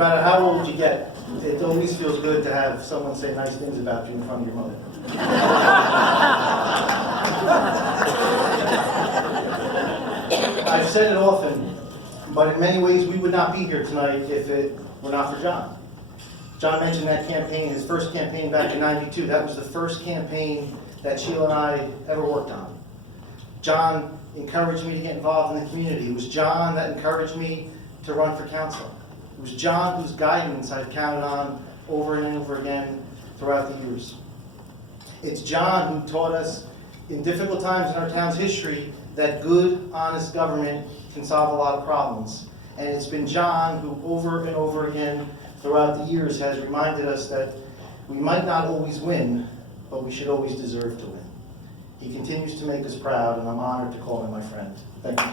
matter how old you get, it always feels good to have someone say nice things about you in front of your mother. I've said it often, but in many ways we would not be here tonight if it were not for John. John mentioned that campaign, his first campaign back in '92. That was the first campaign that Sheila and I ever worked on. John encouraged me to get involved in the community. It was John that encouraged me to run for council. It was John whose guidance I've counted on over and over again throughout the years. It's John who taught us in difficult times in our town's history that good, honest government can solve a lot of problems. And it's been John who over and over again throughout the years has reminded us that we might not always win, but we should always deserve to win. He continues to make us proud, and I'm honored to call him my friend. Thank you.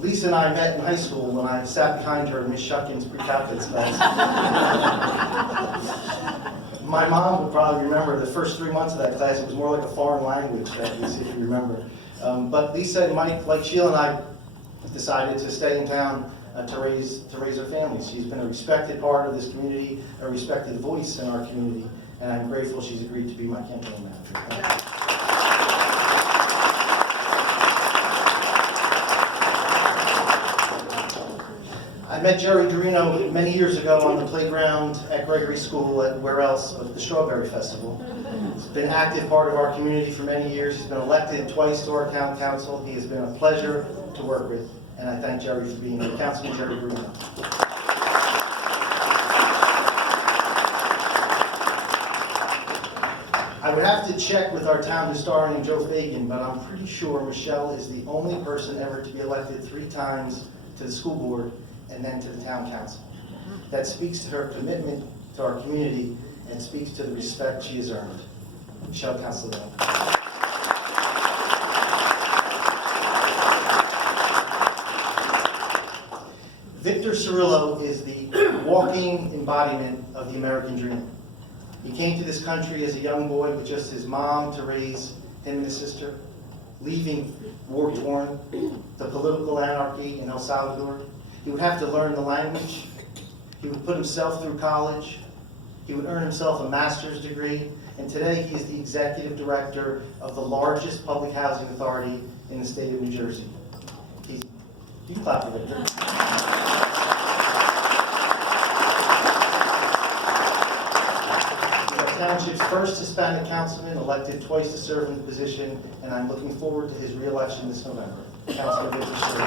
Lisa and I met in high school when I sat behind her in Miss Shuckin's pre-calculus class. My mom would probably remember the first 3 months of that class. It was more like a foreign language, Lisa, if you remember. But Lisa and Mike, like Sheila and I, decided to stay in town to raise our families. She's been a respected part of this community, a respected voice in our community, and I'm grateful she's agreed to be my campaign manager. I met Jerry Dorino many years ago on the playground at Gregory School, at where else but the Strawberry Festival. He's been an active part of our community for many years. He's been elected twice to our town council. He has been a pleasure to work with, and I thank Jerry for being here. Councilman Jerry Dorino. I would have to check with our town historian, Joe Fagan, but I'm pretty sure Michelle is the only person ever to be elected 3 times to the school board and then to the town council. That speaks to her commitment to our community and speaks to the respect she has earned. Michelle Castellano. Victor Cirillo is the walking embodiment of the American dream. He came to this country as a young boy with just his mom to raise him and his sister, leaving war-torn, the political anarchy in El Salvador. He would have to learn the language. He would put himself through college. He would earn himself a master's degree. And today he is the executive director of the largest public housing authority in the state of New Jersey. You clap for Victor. Township's first Hispanic councilman, elected twice to serve in the position, and I'm looking forward to his re-election this November. Councilman Victor Cirillo.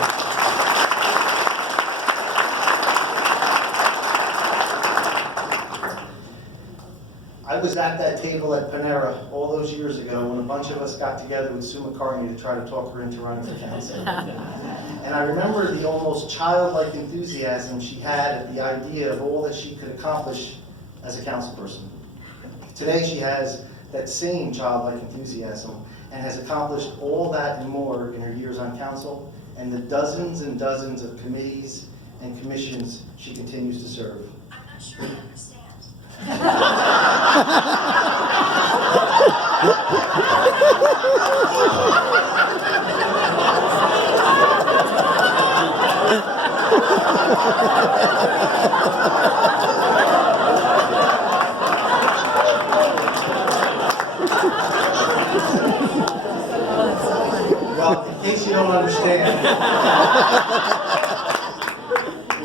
I was at that table at Panera all those years ago when a bunch of us got together with Sue McCartney to try to talk her into running for council. And I remember the almost childlike enthusiasm she had at the idea of all that she could accomplish as a councilperson. Today she has that same childlike enthusiasm and has accomplished all that and more in her years on council and the dozens and dozens of committees and commissions she continues to serve. I'm not sure I understand. Well, in case you don't understand,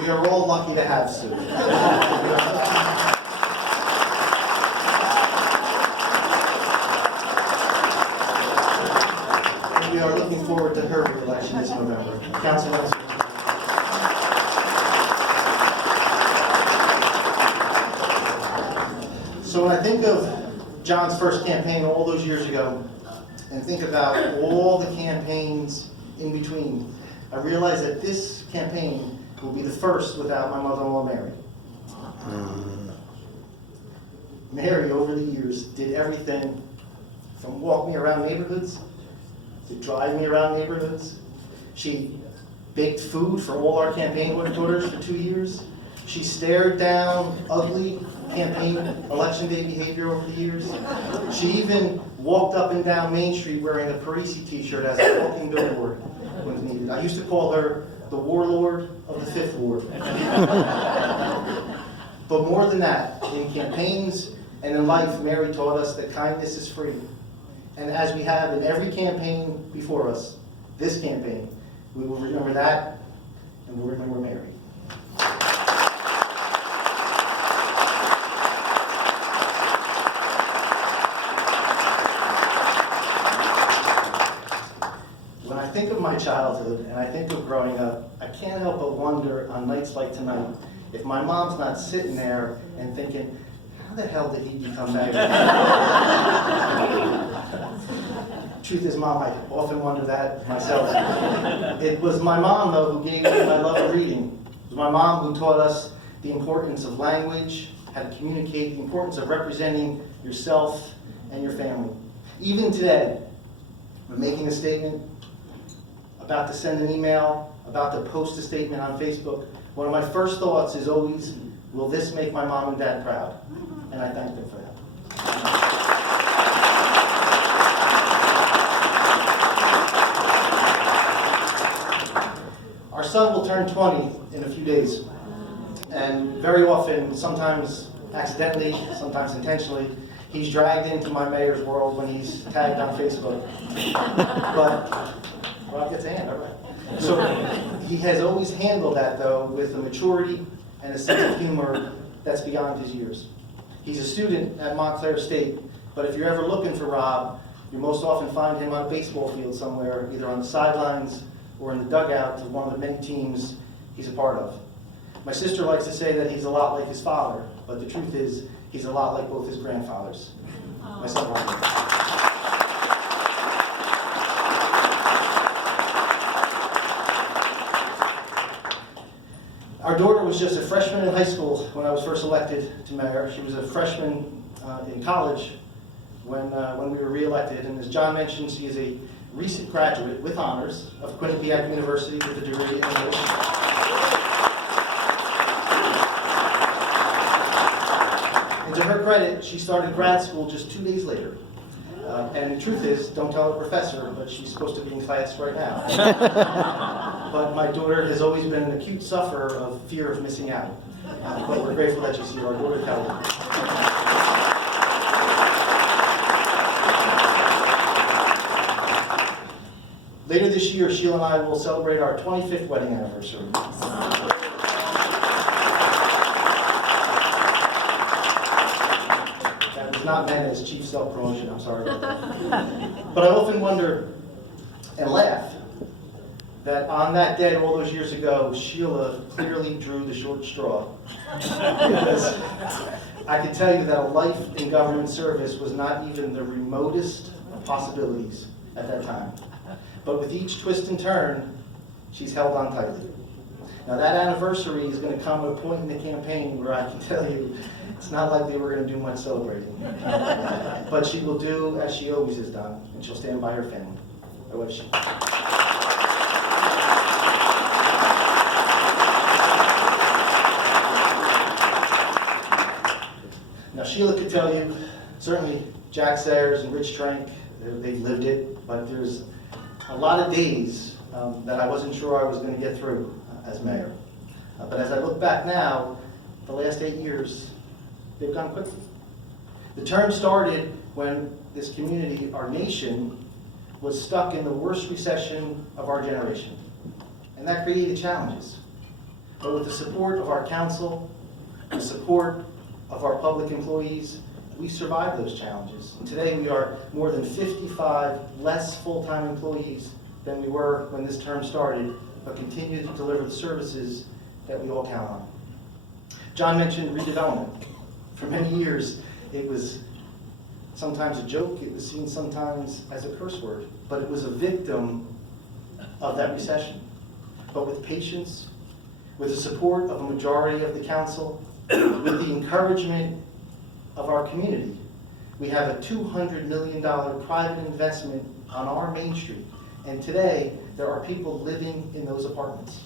we are all lucky to have Sue. And we are looking forward to her re-election this November. Councilman. So when I think of John's first campaign all those years ago, and think about all the campaigns in between, I realize that this campaign will be the first without my mother-in-law, Mary. Mary, over the years, did everything from walk me around neighborhoods to drive me around neighborhoods. She baked food for all our campaign voters for 2 years. She stared down ugly campaign election day behavior over the years. She even walked up and down Main Street wearing a Parisi t-shirt as a walking billboard when needed. I used to call her the warlord of the Fifth Ward. But more than that, in campaigns and in life, Mary taught us that kindness is free. And as we have in every campaign before us, this campaign, we will remember that, and we'll remember Mary. When I think of my childhood, and I think of growing up, I can't help but wonder on nights like tonight, if my mom's not sitting there and thinking, how the hell did he become mayor? Truth is, Mom, I often wonder that myself. It was my mom, though, who gave me my love of reading. It was my mom who taught us the importance of language, how to communicate, the importance of representing yourself and your family. Even today, we're making a statement, about to send an email, about to post a statement on Facebook. One of my first thoughts is always, will this make my mom and dad proud? And I thank them for that. Our son will turn 20 in a few days. And very often, sometimes accidentally, sometimes intentionally, he's dragged into my mayor's world when he's tagged on Facebook. But Rob gets a hand, all right. So he has always handled that, though, with a maturity and a sense of humor that's beyond his years. He's a student at Montclair State, but if you're ever looking for Rob, you most often find him on a baseball field somewhere, either on the sidelines or in the dugout of one of the many teams he's a part of. My sister likes to say that he's a lot like his father, but the truth is, he's a lot like both his grandfathers. My son, Robert. Our daughter was just a freshman in high school when I was first elected to mayor. She was a freshman in college when we were re-elected. And as John mentioned, she is a recent graduate with honors of Quinnipiac University with a degree in English. And to her credit, she started grad school just 2 days later. And the truth is, don't tell the professor, but she's supposed to be in class right now. But my daughter has always been an acute sufferer of fear of missing out. But we're grateful that she's here. Our daughter, Kelly. Later this year, Sheila and I will celebrate our 25th wedding anniversary. That was not meant as chief self-promotion, I'm sorry about that. But I often wonder and laugh that on that day all those years ago, Sheila clearly drew the short straw. Because I can tell you that a life in government service was not even the remotest of possibilities at that time. But with each twist and turn, she's held on tightly. Now that anniversary is going to come at a point in the campaign where I can tell you it's not likely we're going to do much celebrating. But she will do as she always has done, and she'll stand by her family. I wish she. Now Sheila could tell you, certainly Jack Sayers and Rich Trank, they've lived it, but there's a lot of days that I wasn't sure I was going to get through as mayor. But as I look back now, the last 8 years, they've gone quickly. The term started when this community, our nation, was stuck in the worst recession of our generation. And that created challenges. But with the support of our council, the support of our public employees, we survived those challenges. And today we are more than 55 less full-time employees than we were when this term started, but continue to deliver the services that we all count on. John mentioned redevelopment. For many years, it was sometimes a joke, it was seen sometimes as a curse word, but it was a victim of that recession. But with patience, with the support of a majority of the council, with the encouragement of our community, we have a $200 million private investment on our Main Street. And today, there are people living in those apartments.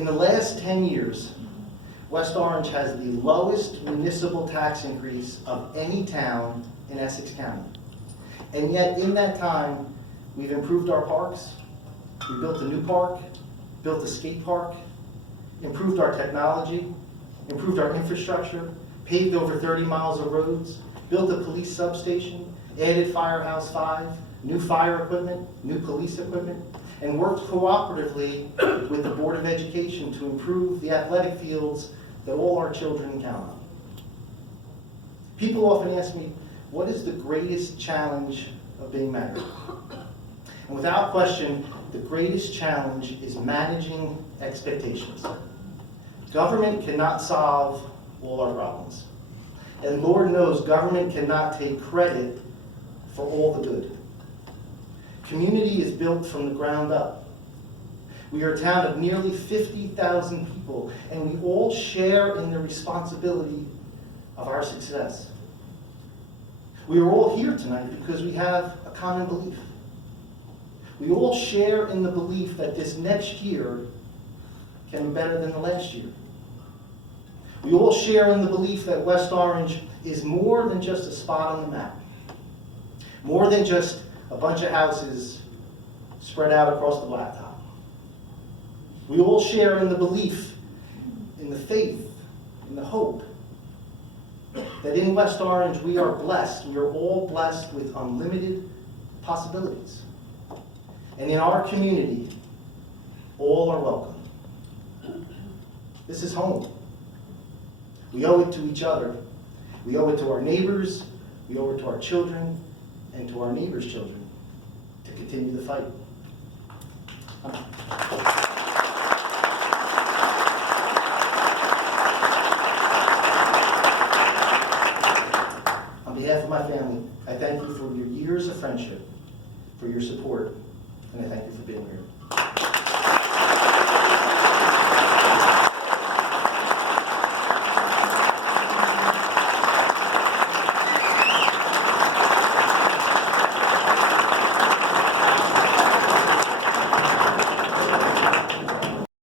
In the last 10 years, West Orange has the lowest municipal tax increase of any town in Essex County. And yet, in that time, we've improved our parks. We built a new park, built a skate park, improved our technology, improved our infrastructure, paved over 30 miles of roads, built a police substation, added Firehouse 5, new fire equipment, new police equipment, and worked cooperatively with the Board of Education to improve the athletic fields that all our children count on. People often ask me, what is the greatest challenge of being married? And without question, the greatest challenge is managing expectations. Government cannot solve all our problems. And Lord knows government cannot take credit for all the good. Community is built from the ground up. We are a town of nearly 50,000 people, and we all share in the responsibility of our success. We are all here tonight because we have a common belief. We all share in the belief that this next year can be better than the last year. We all share in the belief that West Orange is more than just a spot on the map, more than just a bunch of houses spread out across the blacktop. We all share in the belief, in the faith, in the hope, that in West Orange we are blessed. We are all blessed with unlimited possibilities. And in our community, all are welcome. This is home. We owe it to each other. We owe it to our neighbors. We owe it to our children and to our neighbors' children to continue the fight. On behalf of my family, I thank you for your years of friendship, for your support, and I thank you for being here.